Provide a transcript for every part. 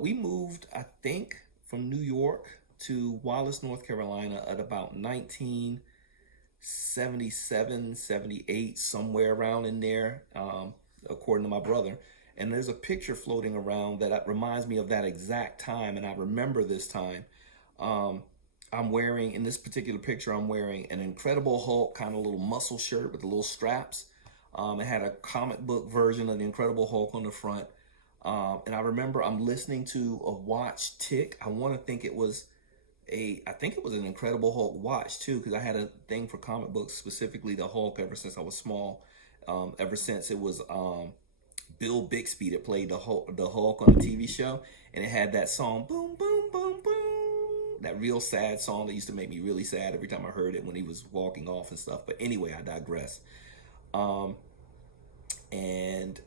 We moved, I think, from New York to Wallace, North Carolina at about 1977, 78, somewhere around in there, according to my brother. And there's a picture floating around that reminds me of that exact time, and I remember this time. Um, I'm wearing, in this particular picture, I'm wearing an Incredible Hulk kind of little muscle shirt with the little straps. It had a comic book version of the Incredible Hulk on the front. And I remember I'm listening to a watch tick. I think it was an Incredible Hulk watch too, because I had a thing for comic books, specifically the Hulk, ever since I was small. Ever since it was Bill Bixby that played the Hulk on the TV show, and it had that song, boom, boom, boom, boom, that real sad song that used to make me really sad every time I heard it when he was walking off and stuff. But anyway, I digress. Um, and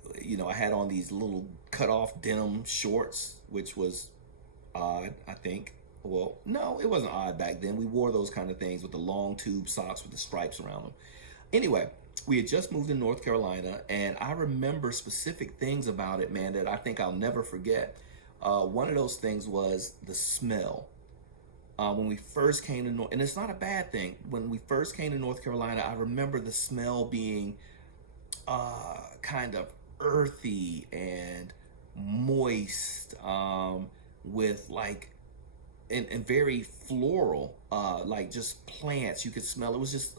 I had on these little cut off denim shorts, which was odd, I think. Well, no, it wasn't odd back then. We wore those kind of things with the long tube socks with the stripes around them. Anyway, we had just moved to North Carolina, and I remember specific things about it, man, that I think I'll never forget. One of those things was the smell. When we first came to North, and it's not a bad thing. When we first came to North Carolina, I remember the smell being kind of earthy and moist, with like and very floral, like just plants. You could smell. It was just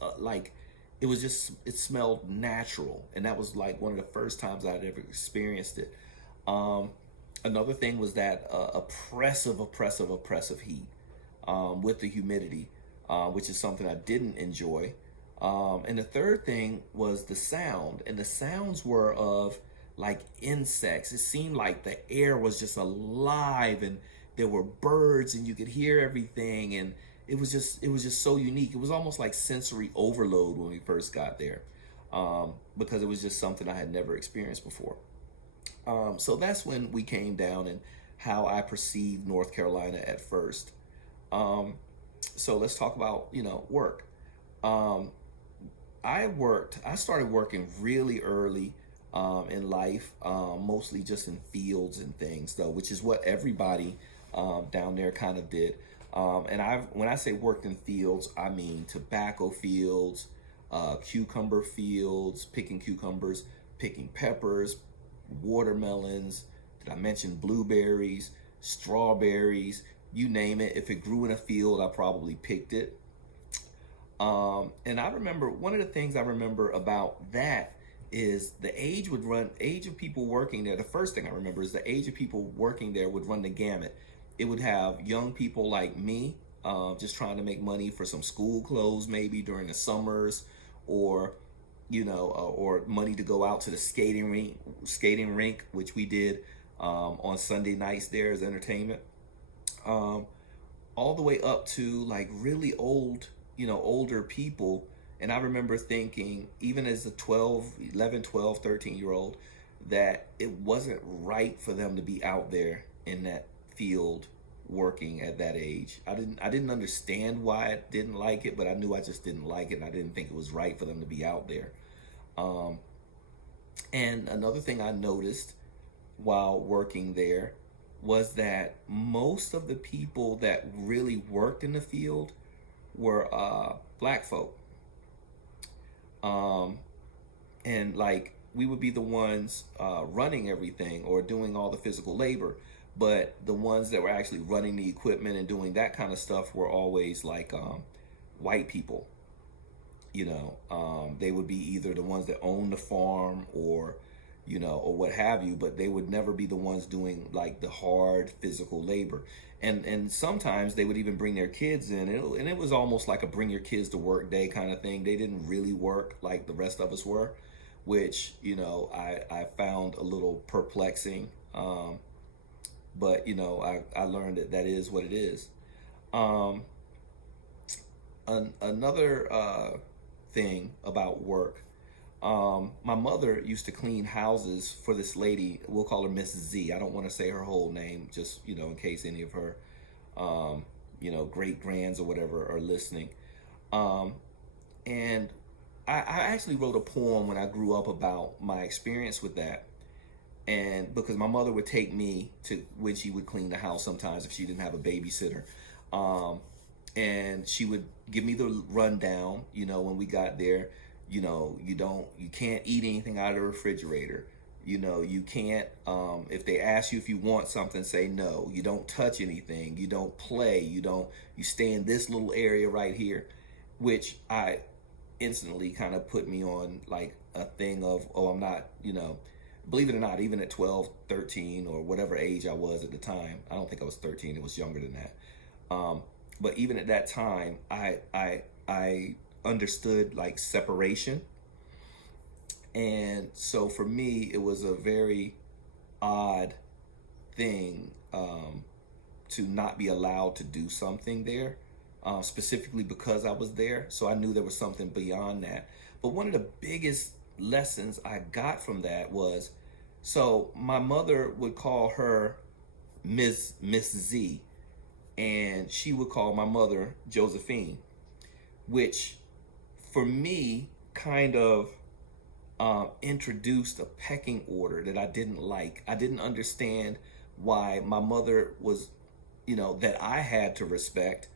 it smelled natural, and that was like one of the first times I'd ever experienced it. Um, Another thing was that oppressive heat, with the humidity, which is something I didn't enjoy. And the third thing was the sound, and the sounds were of like insects. It seemed like the air was just alive, and there were birds, and you could hear everything, and it was just so unique. It was almost like sensory overload when we first got there, because it was just something I had never experienced before. So that's when we came down and how I perceived North Carolina at first. Um, so let's talk about work. Um, I started working really early in life, mostly just in fields and things, though, which is what everybody down there kind of did. When I say worked in fields, I mean tobacco fields, cucumber fields, picking cucumbers, picking peppers, watermelons. Did I mention blueberries, strawberries? You name it. If it grew in a field, I probably picked it. And I remember one of the things I remember about that is age of people working there. The first thing I remember is the age of people working there would run the gamut. It would have young people like me, just trying to make money for some school clothes, maybe during the summers, or or money to go out to the skating rink, which we did on Sunday nights there as entertainment. Um, all the way up to like really old, older people. And I remember thinking, even as a 12, 11, 12, 13 year old, that it wasn't right for them to be out there in that field working at that age. I didn't understand why I didn't like it, but I knew I just didn't like it, and I didn't think it was right for them to be out there. Um, and another thing I noticed while working there was that most of the people that really worked in the field were black folk. Um, and like we would be the ones running everything or doing all the physical labor, but the ones that were actually running the equipment and doing that kind of stuff were always like white people. They would be either the ones that own the farm or or what have you, but they would never be the ones doing like the hard physical labor. And sometimes they would even bring their kids in, and it was almost like a bring your kids to work day kind of thing. They didn't really work like the rest of us were, which I found a little perplexing. But I learned that that is what it is. Um, Another thing about work. My mother used to clean houses for this lady. We'll call her Miss Z. I don't want to say her whole name, just in case any of her, great grands or whatever are listening. Um, and I actually wrote a poem when I grew up about my experience with that. And because my mother would take me to when she would clean the house sometimes if she didn't have a babysitter. Um, and she would give me the rundown, when we got there. You can't eat anything out of the refrigerator. You can't, if they ask you if you want something, say no. You don't touch anything. You don't play. You stay in this little area right here, which I instantly kind of put me on like a thing of, oh, I'm not, believe it or not, even at 12, 13, or whatever age I was at the time. I don't think I was 13. It was younger than that. But even at that time, I understood like separation. And so for me, it was a very odd thing, to not be allowed to do something there, specifically because I was there. So I knew there was something beyond that. But one of the biggest lessons I got from that was, so my mother would call her Miss Z, and she would call my mother Josephine, which for me kind of introduced a pecking order that I didn't like. I didn't understand why my mother was, that I had to respect,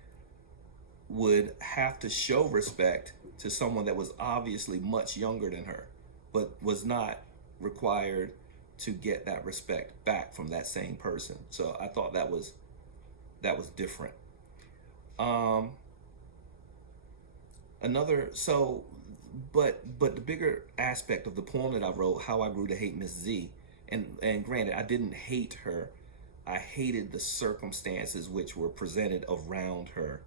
would have to show respect to someone that was obviously much younger than her, but was not required to get that respect back from that same person. So I thought that was different. Another so but the bigger aspect of the poem that I wrote, How I Grew to Hate Miss Z, and granted, I didn't hate her. I hated the circumstances which were presented around her,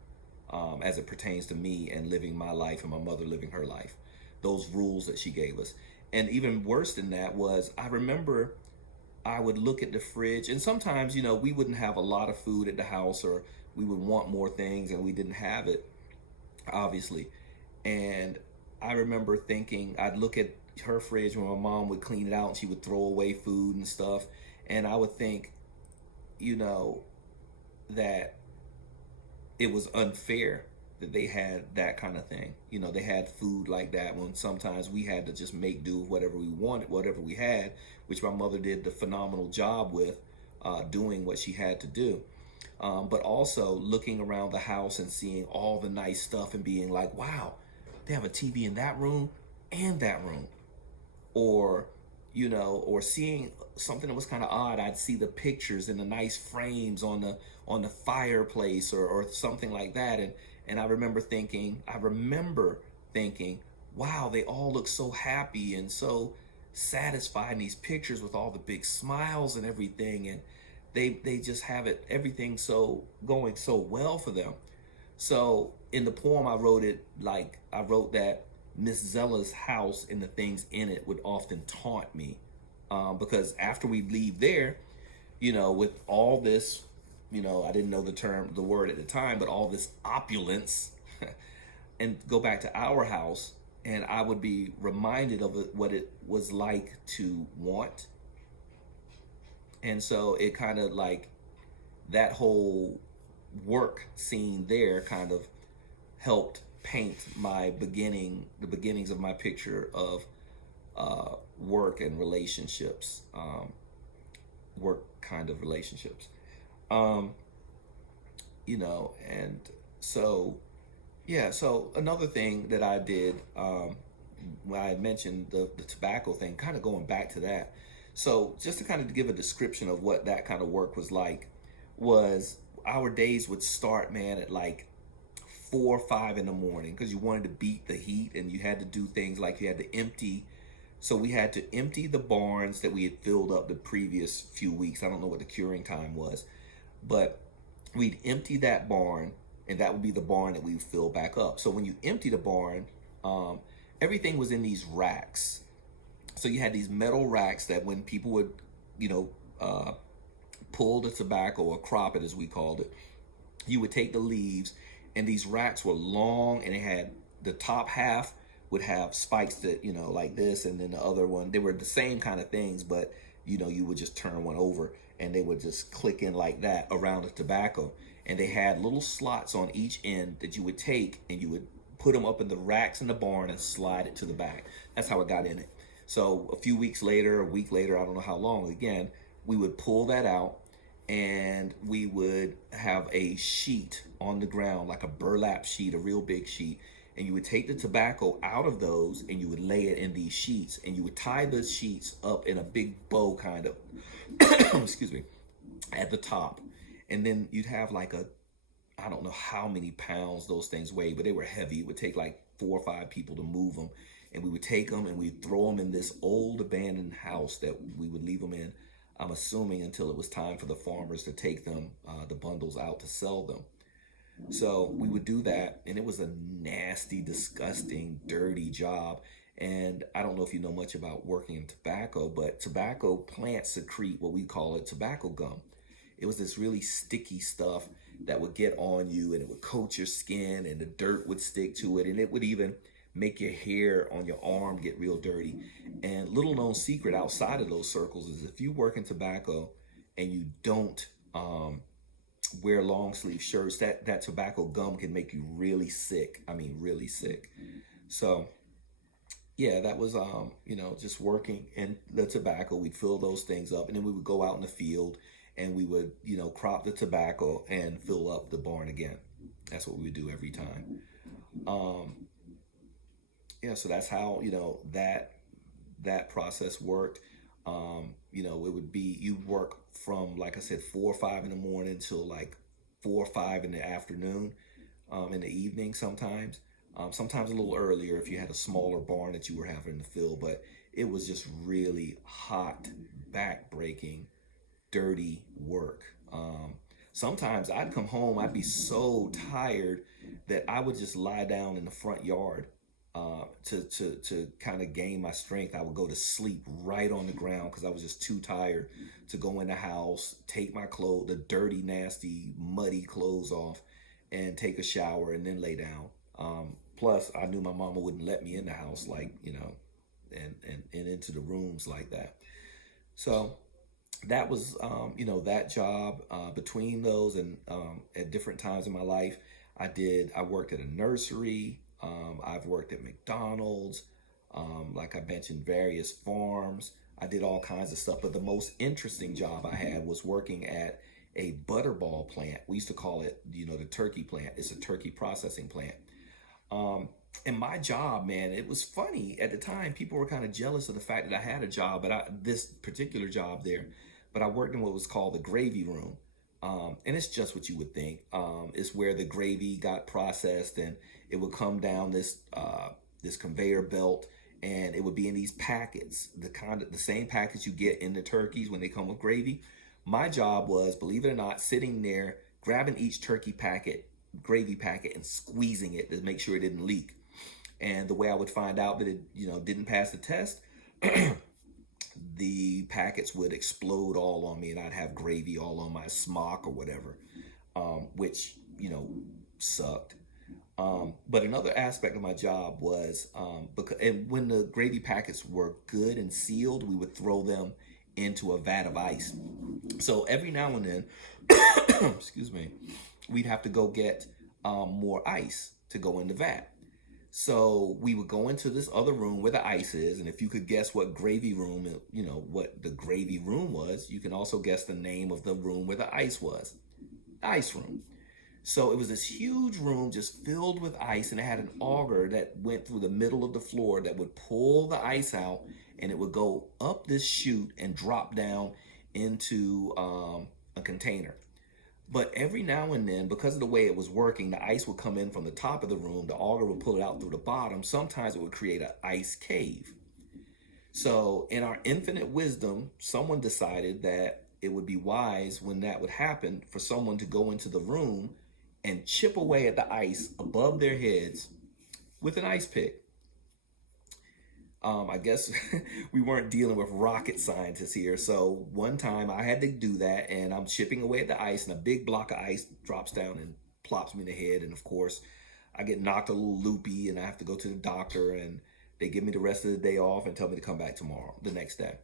as it pertains to me and living my life and my mother living her life. Those rules that she gave us. And even worse than that was, I remember I would look at the fridge, and sometimes, we wouldn't have a lot of food at the house, or we would want more things and we didn't have it, obviously. And I remember thinking, I'd look at her fridge when my mom would clean it out and she would throw away food and stuff. And I would think, that it was unfair that they had that kind of thing. They had food like that when sometimes we had to just make do with whatever we wanted, whatever we had, which my mother did the phenomenal job with, doing what she had to do. But also looking around the house and seeing all the nice stuff and being like, wow, they have a TV in that room and that room. Or, or seeing something that was kind of odd. I'd see the pictures in the nice frames on the fireplace, or something like that. And I remember thinking, wow, they all look so happy and so satisfied in these pictures with all the big smiles and everything. And they just have everything so going so well for them. So in the poem, I wrote that Miss Zella's house and the things in it would often taunt me, because after we leave there, with all this, I didn't know the word at the time, but all this opulence, and go back to our house, and I would be reminded of what it was like to want. And so it kind of like that whole work scene there kind of helped paint the beginnings of my picture of work and relationships, work kind of relationships, and so, yeah. So another thing that I did, when I mentioned the tobacco thing, kind of going back to that. So just to kind of give a description of what that kind of work was like, was our days would start, man, at like 4 or 5 in the morning, because you wanted to beat the heat, and you had to do things like you had to empty. So we had to empty the barns that we had filled up the previous few weeks. I don't know what the curing time was, but we'd empty that barn, and that would be the barn that we would fill back up. So when you empty the barn, everything was in these racks. So you had these metal racks that when people would, pull the tobacco, or crop it as we called it, you would take the leaves, and these racks were long, and it had the top half would have spikes that, like this, and then the other one, they were the same kind of things, but you would just turn one over and they would just click in like that around the tobacco. And they had little slots on each end that you would take, and you would put them up in the racks in the barn and slide it to the back. That's how it got in it. So a few weeks later, a week later, I don't know how long, again, we would pull that out and we would have a sheet on the ground, like a burlap sheet, a real big sheet. And you would take the tobacco out of those and you would lay it in these sheets, and you would tie the sheets up in a big bow kind of, excuse me, at the top. And then you'd have like a, I don't know how many pounds those things weigh, but they were heavy. It would take like 4 or 5 people to move them. And we would take them and we'd throw them in this old abandoned house that we would leave them in, I'm assuming until it was time for the farmers to take them, the bundles out to sell them. So we would do that, and it was a nasty, disgusting, dirty job. And I don't know if you know much about working in tobacco, but tobacco plants secrete what we call it tobacco gum. It was this really sticky stuff that would get on you, and it would coat your skin, and the dirt would stick to it, and it would even make your hair on your arm get real dirty. And little known secret outside of those circles is if you work in tobacco and you don't wear long sleeve shirts, that tobacco gum can make you really sick. I mean, really sick. So yeah, that was just working in the tobacco. We'd fill those things up, and then we would go out in the field and we would, crop the tobacco and fill up the barn again. That's what we would do every time. So that's how, that process worked. It would be, you work from, like I said, 4 or 5 in the morning till like 4 or 5 in the afternoon, in the evening sometimes. Sometimes a little earlier if you had a smaller barn that you were having to fill, but it was just really hot, back-breaking, dirty work. Sometimes I'd come home, I'd be so tired that I would just lie down in the front yard to kind of gain my strength. I would go to sleep right on the ground because I was just too tired to go in the house, take my clothes, the dirty, nasty, muddy clothes off, and take a shower and then lay down. Plus, I knew my mama wouldn't let me in the house, and into the rooms like that. So that was, that job. Between those and at different times in my life, I worked at a nursery. I've worked at McDonald's, like I mentioned, various farms. I did all kinds of stuff, but the most interesting job I had was working at a butterball plant. We used to call it, the turkey plant. It's a turkey processing plant. And my job, man, it was funny. At the time, people were kind of jealous of the fact that I had a job, this particular job there, but I worked in what was called the gravy room. And it's just what you would think. It's where the gravy got processed, and it would come down this conveyor belt, and it would be in these packets, the same packets you get in the turkeys when they come with gravy. My job was, believe it or not, sitting there, grabbing each gravy packet, and squeezing it to make sure it didn't leak. And the way I would find out that it, didn't pass the test, the packets would explode all on me, and I'd have gravy all on my smock or whatever, which, sucked. But another aspect of my job was, and when the gravy packets were good and sealed, we would throw them into a vat of ice. So every now and then, excuse me, we'd have to go get more ice to go in the vat. So we would go into this other room where the ice is, and if you could guess what gravy room, what the gravy room was, you can also guess the name of the room where the ice was. The ice room. So it was this huge room just filled with ice, and it had an auger that went through the middle of the floor that would pull the ice out, and it would go up this chute and drop down into a container. But every now and then, because of the way it was working, the ice would come in from the top of the room, the auger would pull it out through the bottom. Sometimes it would create an ice cave. So in our infinite wisdom, someone decided that it would be wise when that would happen for someone to go into the room and chip away at the ice above their heads with an ice pick. I guess we weren't dealing with rocket scientists here. So one time I had to do that, and I'm chipping away at the ice, and a big block of ice drops down and plops me in the head. And of course, I get knocked a little loopy, and I have to go to the doctor, and they give me the rest of the day off and tell me to come back the next day.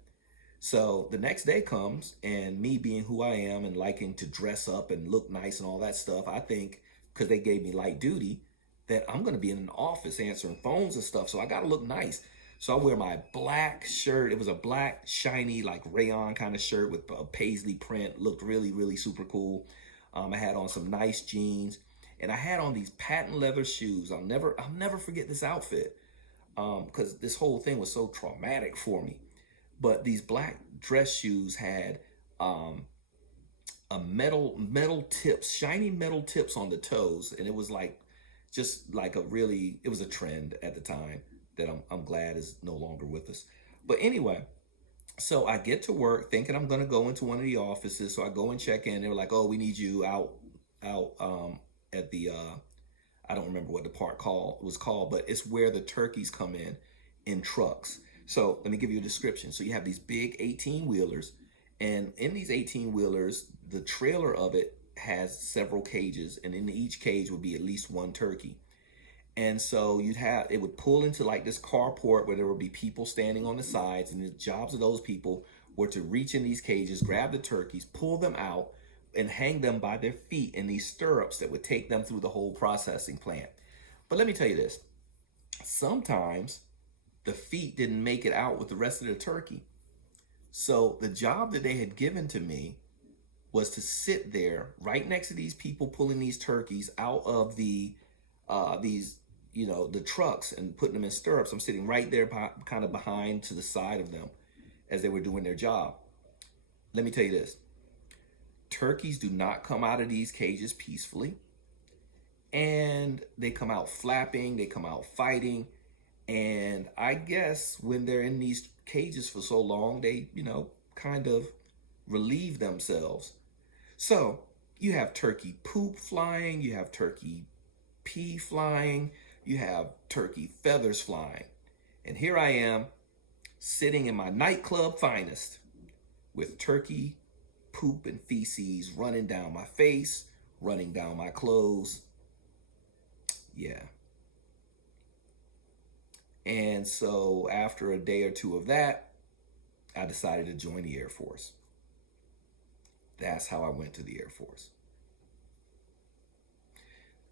So the next day comes, and me being who I am and liking to dress up and look nice and all that stuff, I think, because they gave me light duty, that I'm going to be in an office answering phones and stuff. So I got to look nice. So I wear my black shirt. It was a black, shiny, like rayon kind of shirt with a paisley print. Looked really, really super cool. I had on some nice jeans, and I had on these patent leather shoes. I'll never forget this outfit because this whole thing was so traumatic for me. But these black dress shoes had a metal tips, shiny metal tips on the toes, and it was like just like it was a trend at the time that I'm glad is no longer with us. But anyway, so I get to work thinking I'm gonna go into one of the offices. So I go and check in. They were like, "Oh, we need you out at the I don't remember what the part was called, but it's where the turkeys come in trucks." So let me give you a description. So you have these big 18 wheelers, and in these 18 wheelers, the trailer of it has several cages, and in each cage would be at least one turkey. And so it would pull into like this carport where there would be people standing on the sides, and the jobs of those people were to reach in these cages, grab the turkeys, pull them out, and hang them by their feet in these stirrups that would take them through the whole processing plant. But let me tell you this, sometimes the feet didn't make it out with the rest of the turkey. So the job that they had given to me was to sit there right next to these people pulling these turkeys out of the trucks and putting them in stirrups. I'm sitting right there kind of behind to the side of them as they were doing their job. Let me tell you this. Turkeys do not come out of these cages peacefully, and they come out flapping, they come out fighting, and I guess when they're in these cages for so long, they, kind of relieve themselves. So you have turkey poop flying, you have turkey pee flying, you have turkey feathers flying. And here I am sitting in my nightclub finest with turkey poop and feces running down my face, running down my clothes. Yeah. And so after a day or two of that, I decided to join the Air Force. That's how I went to the Air Force.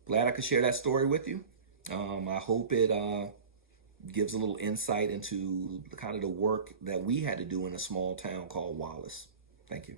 Glad I could share that story with you. I hope it gives a little insight into kind of the work that we had to do in a small town called Wallace. Thank you.